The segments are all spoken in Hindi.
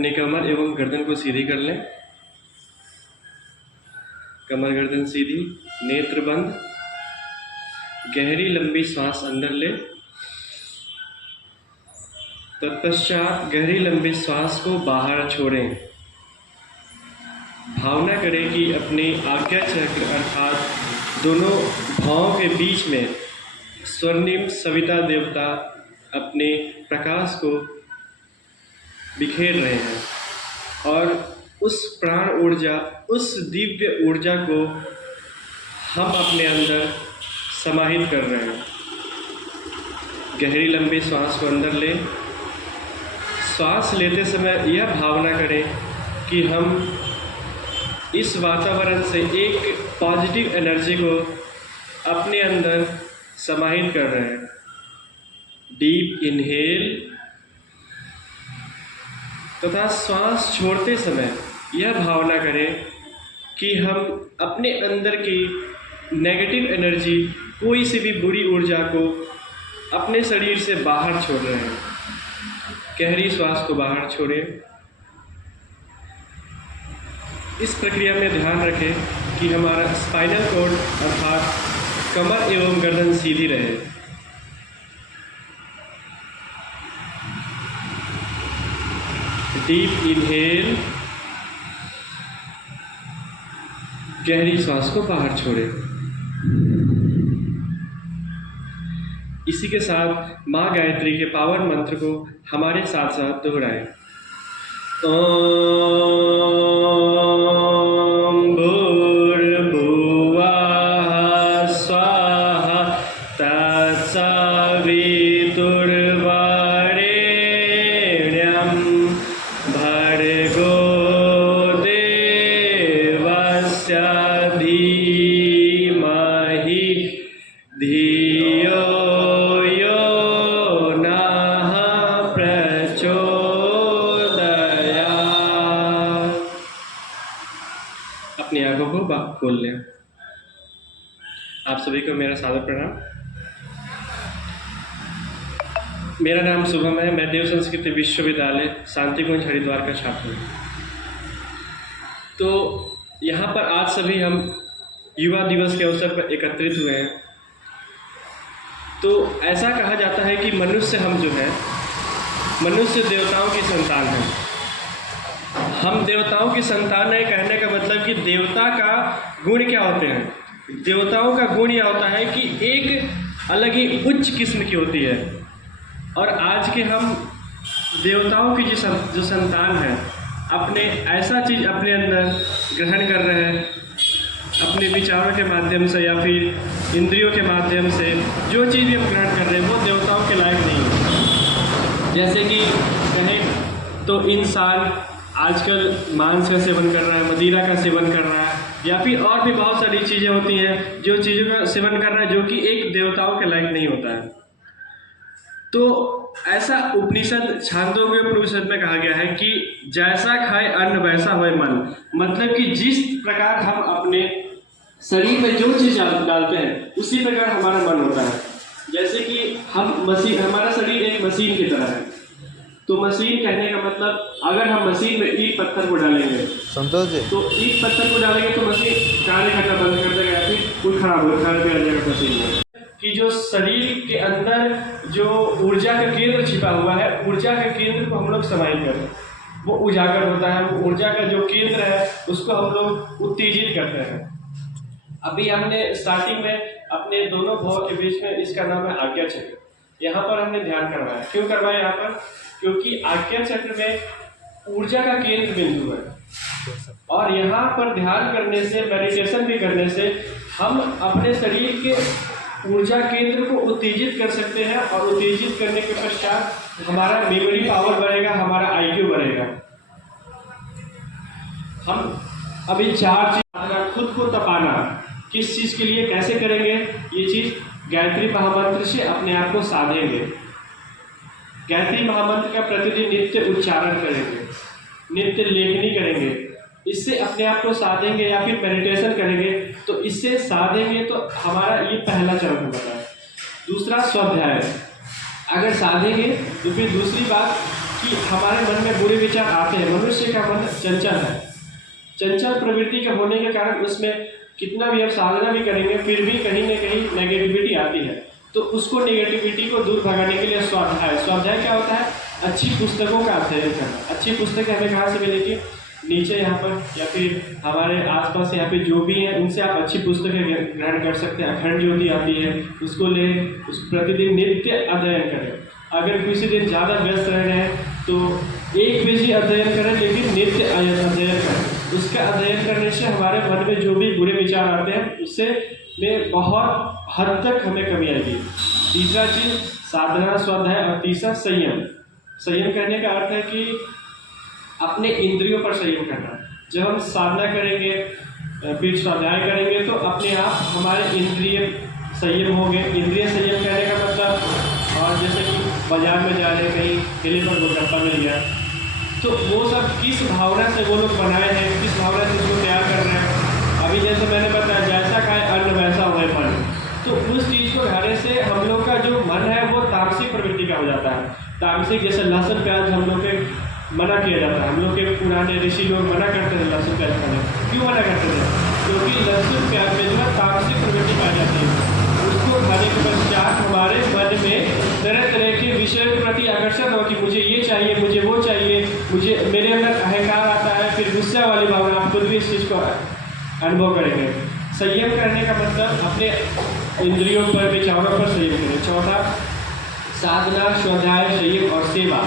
अपने कमर एवं गर्दन को सीधी कर लें। कमर गर्दन सीधी, नेत्र बंद, गहरी लंबी सांस अंदर लें। तत्पश्चात गहरी लंबी श्वास को बाहर छोड़ें। भावना करें कि अपने आज्ञा चक्र अर्थात दोनों भावों के बीच में स्वर्णिम सविता देवता अपने प्रकाश को बिखेर रहे हैं और उस प्राण ऊर्जा, उस दिव्य ऊर्जा को हम अपने अंदर समाहित कर रहे हैं। गहरी लंबी सांस को अंदर लें। सांस लेते समय यह भावना करें कि हम इस वातावरण से एक पॉजिटिव एनर्जी को अपने अंदर समाहित कर रहे हैं। डीप इनहेल तथा श्वास छोड़ते समय यह भावना करें कि हम अपने अंदर की नेगेटिव एनर्जी, कोई सी भी बुरी ऊर्जा को अपने शरीर से बाहर छोड़ रहे हैं। गहरी श्वास को बाहर छोड़ें। इस प्रक्रिया में ध्यान रखें कि हमारा स्पाइनल कॉर्ड अर्थात कमर एवं गर्दन सीधी रहे। डीप इनहेल, गहरी श्वास को बाहर छोड़ें। इसी के साथ माँ गायत्री के पावन मंत्र को हमारे साथ साथ दोहराएं। ओम भूर्भुवः स्वाहा तत्सवितुर्वरेण्यं भर्गो देवस्य धीमहि धियो यो नः प्रचोदयात्। अपनी आंखों को खोल लें। आप सभी को मेरा सादर प्रणाम। मेरा नाम शुभम है। मैं देव संस्कृति विश्वविद्यालय शांतिकुंज हरिद्वार का छात्र हूँ। तो यहाँ पर आज सभी हम युवा दिवस के अवसर पर एकत्रित हुए हैं। तो ऐसा कहा जाता है कि मनुष्य हम जो है, मनुष्य देवताओं की संतान है। हम देवताओं की संतान है कहने का मतलब कि देवता का गुण क्या होते हैं? देवताओं का गुण यह होता है कि एक अलग ही उच्च किस्म की होती है। और आज के हम देवताओं की जो संतान है, अपने ऐसा चीज़ अपने अंदर ग्रहण कर रहे हैं, अपने विचारों के माध्यम से या फिर इंद्रियों के माध्यम से जो चीज़ भी हम ग्रहण कर रहे हैं वो देवताओं के लायक नहीं है। जैसे कि कहें तो इंसान आजकल मांस का सेवन कर रहा है, मदिरा का सेवन कर रहा है, या फिर और भी बहुत सारी चीज़ें होती हैं जो चीज़ों का सेवन कर रहा है जो कि एक देवताओं के लायक नहीं होता है। तो ऐसा उपनिषद छांदोग्य उपनिषद में कहा गया है कि जैसा खाए अन्न वैसा होए मन। मतलब कि जिस प्रकार हम अपने शरीर में जो चीज़ डालते हैं उसी प्रकार हमारा मन होता है। जैसे कि हमारा शरीर एक मशीन की तरह है। तो मशीन कहने का मतलब, अगर हम मशीन में ईंट पत्थर को डालेंगे तो ईंट पत्थर को डालेंगे तो मशीन कार्य करना बंद कर देगा या फिर कुछ खराब हो जाएगा मशीन में। कि जो शरीर के अंदर जो ऊर्जा का केंद्र छिपा हुआ है, ऊर्जा के केंद्र को हम लोग समाहित करते हैं, वो उजागर होता है। वो ऊर्जा का जो केंद्र है उसको हम लोग उत्तेजित करते हैं। अभी हमने स्टार्टिंग में अपने दोनों भाव के बीच में, इसका नाम है आज्ञा चक्र। यहाँ पर हमने ध्यान करवाया। क्यों करवाया यहाँ पर? क्योंकि आज्ञा चक्र में ऊर्जा का केंद्र बिंदु है और यहाँ पर ध्यान करने से, मेडिटेशन भी करने से हम अपने शरीर के ऊर्जा केंद्र को उत्तेजित कर सकते हैं और उत्तेजित करने के पश्चात हमारा मेमोरी पावर बढ़ेगा, हमारा IQ बढ़ेगा। हम अभी 4 चीज खुद को तपाना, किस चीज़ के लिए कैसे करेंगे? ये चीज़ गायत्री महामंत्र से अपने आप को साधेंगे। गायत्री महामंत्र का प्रतिदिन नित्य उच्चारण करेंगे, नित्य लेखनी करेंगे, इससे अपने आप को साधेंगे या फिर मेडिटेशन करेंगे। तो इससे साधेंगे तो हमारा ये पहला चरण होता है। दूसरा स्वाध्याय, अगर साधेंगे तो फिर दूसरी बात कि हमारे मन में बुरे विचार आते हैं। मनुष्य का मन चंचल है, चंचल प्रवृत्ति का होने के कारण उसमें कितना भी हम साधना भी करेंगे फिर भी कहीं ना कहीं नेगेटिविटी आती है। तो उसको नेगेटिविटी को दूर भगाने के लिए स्वाध्याय क्या होता है? अच्छी पुस्तकों का अध्ययन करना। अच्छी पुस्तकें हमें कहाँ से मिलेगी? नीचे यहाँ पर या फिर हमारे आसपास यहाँ पे जो भी हैं उनसे आप अच्छी पुस्तकें ग्रहण कर सकते हैं। अखंड ज्योति आती है, उसको ले, उस प्रतिदिन नित्य अध्ययन करें। अगर किसी दिन ज़्यादा व्यस्त रह रहे हैं तो एक पेज ही अध्ययन करें, लेकिन नित्य अध्ययन करें। उसका अध्ययन करने से हमारे मन में जो भी बुरे विचार आते हैं उससे में बहुत हद तक हमें कमी आएगी। तीसरा चीज़ साधना स्वाध्याय, और तीसरा संयम। संयम करने का अर्थ है कि अपने इंद्रियों पर संयम करना। जब हम साधना करेंगे फिर स्वाध्याय करेंगे तो अपने आप हमारे इंद्रिय संयम हो गए। इंद्रिय संयम करने का मतलब, और जैसे कि बाजार में जा रहे हैं, कहीं ठेले पर गोलगप्पा मिल गया तो वो सब किस भावना से वो लोग बनाए हैं, किस भावना से उसको तैयार कर रहे हैं। अभी जैसे मैंने बताया, जैसा खाए अन्न वैसा होए मन। तो उस चीज़ को खाने से हम लोग का जो मन है वो तामसिक प्रवृत्ति का हो जाता है। तामसिक, जैसे लहसुन प्याज हम लोग के मना किया जाता है। हम लोग के पुराने ऋषि लोग मना करते थे लहसुन प्याज खाने। क्यों मना करते थे? क्योंकि लहसुन प्याज में जो है तामसिक प्रवृत्ति पाई जाती है। उसको खाने के पश्चात हमारे मन में तरह तरह के विषय के प्रति आकर्षण हो कि मुझे ये चाहिए, मुझे वो चाहिए, मुझे, मेरे अंदर अहंकार आता है, फिर गुस्सा वाली भावना। आप खुद भी इस चीज़ को अनुभव करेंगे। संयम करने का मतलब अपने इंद्रियों पर, विचारों पर संयम करें। चौथा साधना स्वाध्याय संयम और सेवा।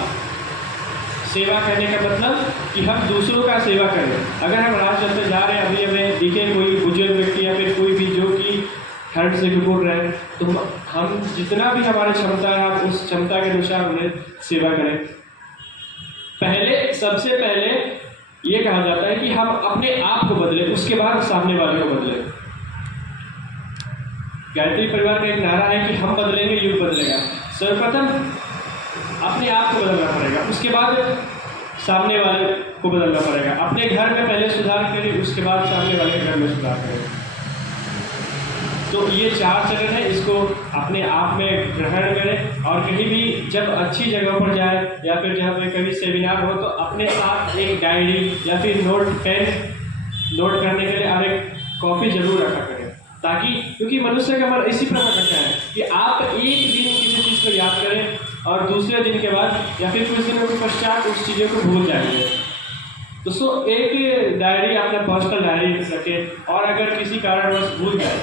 सेवा करने का मतलब कि हम दूसरों का सेवा करें। अगर हम राह चलते जा रहे हैं, अभी हमें दिखे कोई बुजुर्ग व्यक्ति या फिर कोई भी जो कि ठंड से घुटुर रहे, तो हम जितना भी हमारी क्षमता है हम उस क्षमता के अनुसार उन्हें सेवा करें। सबसे पहले ये कहा जाता है कि हम अपने आप को बदलें, उसके बाद सामने वाले को बदलें। गायत्री परिवार का एक नारा है कि हम बदलेंगे युग बदलेगा। सर्वप्रथम अपने आप को बदलना पड़ेगा, उसके बाद सामने वाले को बदलना पड़ेगा। अपने घर में पहले सुधार करें, उसके बाद सामने वाले के घर में सुधार करें। तो ये 4 चरण है, इसको अपने आप में ग्रहण करें। और कहीं भी जब अच्छी जगह पर जाए या फिर जहाँ पे कभी सेमिनार हो तो अपने साथ एक डायरी या फिर पेन नोट करने के लिए और एक कॉपी जरूर रखा करें, ताकि, क्योंकि मनुष्य का मन इसी प्रकार करता है कि आप एक दिन किसी चीज़ को याद करें और दूसरे दिन के बाद या फिर कुछ दिनों के पश्चात उस चीज़ों को भूल जाएंगे। दोस्तों, एक डायरी, अपना पर्सनल डायरी रखें, और अगर किसी कारणवश भूल जाए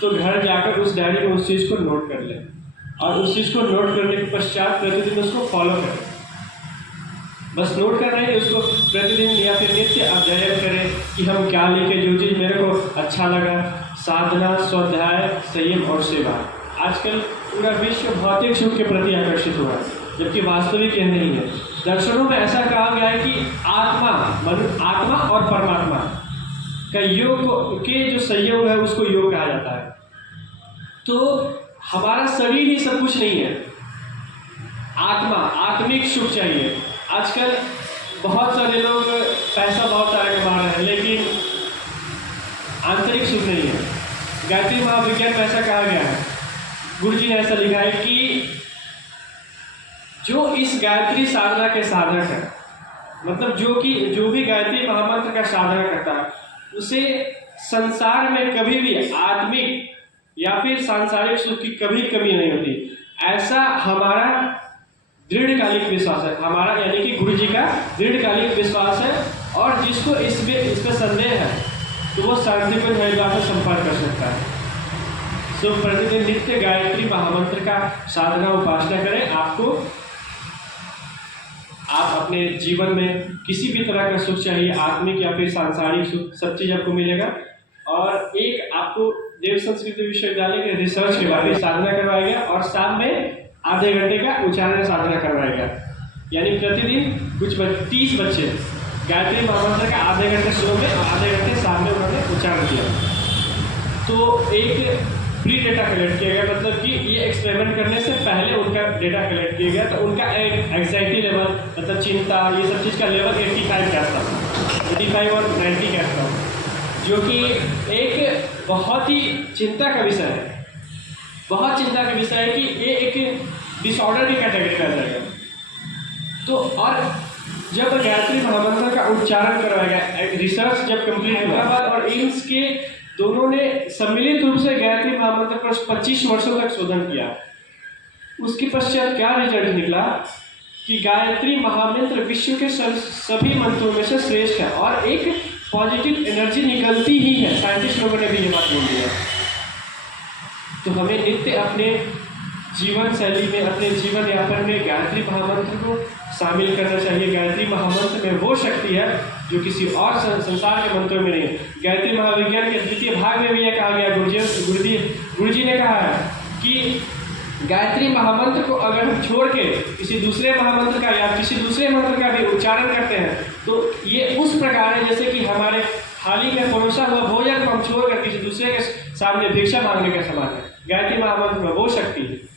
तो घर जाकर उस डायरी में उस चीज़ को नोट कर लें, और उस चीज़ को नोट करने के पश्चात प्रतिदिन उसको फॉलो करें। बस नोट कर रहे हैं, उसको प्रतिदिन या फिर नित्य अध्ययन करें कि हम क्या लिखे, जो चीज़ मेरे को अच्छा लगा। साधना स्वाध्याय संयम और सेवा। आजकल पूरा विश्व भौतिक सुख के प्रति आकर्षित हुआ है, जबकि वास्तविक यह नहीं है। दर्शनों में ऐसा कहा गया है कि आत्मा और परमात्मा का योग के जो संयोग है उसको योग कहा जाता है। तो हमारा शरीर ही सब कुछ नहीं है, आत्मिक सुख चाहिए। आजकल बहुत सारे लोग पैसा बहुत सारा कमा रहे हैं, लेकिन आंतरिक सुख नहीं है। गायत्री महाविज्ञान में ऐसा कहा गया है, गुरु जी ने ऐसा लिखा है कि जो इस गायत्री साधना के साधक है, मतलब जो भी गायत्री महामंत्र का साधना करता है, उसे संसार में कभी भी आत्मिक या फिर सांसारिक सुख की कभी कमी नहीं होती। ऐसा हमारा दृढ़कालिक विश्वास है, हमारा यानी कि गुरु जी का दृढ़कालिक विश्वास है। और जिसको इसमें संदेह है तो वो शांतिकुंज हरिद्वार से संपर्क कर सकता है। तो प्रतिदिन नित्य गायत्री महामंत्र का साधना उपासना करें। आप अपने जीवन में किसी भी तरह का सुख चाहिए, आत्मिक या फिर सांसारिक सुख, सब चीज़ आपको मिलेगा। और एक आपको देव संस्कृति विश्वविद्यालय के रिसर्च के बारे में साधना करवाया गया, और शाम में आधे घंटे का उच्चारण साधना करवाया गया। यानी प्रतिदिन कुछ 30 बच्चे गायत्री महामंत्र का आधे घंटे शुरू में और आधे घंटे शाम में उन्होंने उच्चारण किया। तो एक फ्री डेटा कलेक्ट किया गया, मतलब कि ये एक्सपेरिमेंट करने से पहले उनका डेटा कलेक्ट किया गया। तो उनका एंग्जाइटी लेवल, मतलब चिंता, ये सब चीज़ का लेवल 85 का था, 85 और 90 का था, जो कि एक बहुत ही चिंता का विषय है। बहुत चिंता का विषय है कि ये एक डिसऑर्डर की कैटेगरी में आ जाएगा। तो और जब गायत्री महामंत्र का उच्चारण करवाया गया, रिसर्च जब कंप्लीट हैदराबाद और एम्स के दोनों ने सम्मिलित रूप से गायत्री महामंत्र पर 25 वर्षों तक शोधन किया। उसके पश्चात क्या रिजल्ट निकला कि गायत्री महामंत्र विश्व के सभी मंत्रों में से श्रेष्ठ है और एक पॉजिटिव एनर्जी निकलती ही है। साइंटिस्ट लोगों ने भी ये बात बोल दी है। तो हमें नित्य अपने जीवन शैली में, अपने जीवन यापन में गायत्री महामंत्र को शामिल करना चाहिए। गायत्री महामंत्र में वो शक्ति है जो किसी और संसार के मंत्रों में नहीं है। गायत्री महाविज्ञान के द्वितीय भाग में भी यह कहा गया, गुरु जी ने कहा है कि गायत्री महामंत्र को अगर हम छोड़ के किसी दूसरे महामंत्र का या किसी दूसरे मंत्र का भी उच्चारण करते हैं तो ये उस प्रकार है जैसे कि हमारे थाली में परोसा हुआ भोजन को हम छोड़कर किसी दूसरे के सामने भिक्षा मांगने का समान है। गायत्री महामंत्र में वो शक्ति है।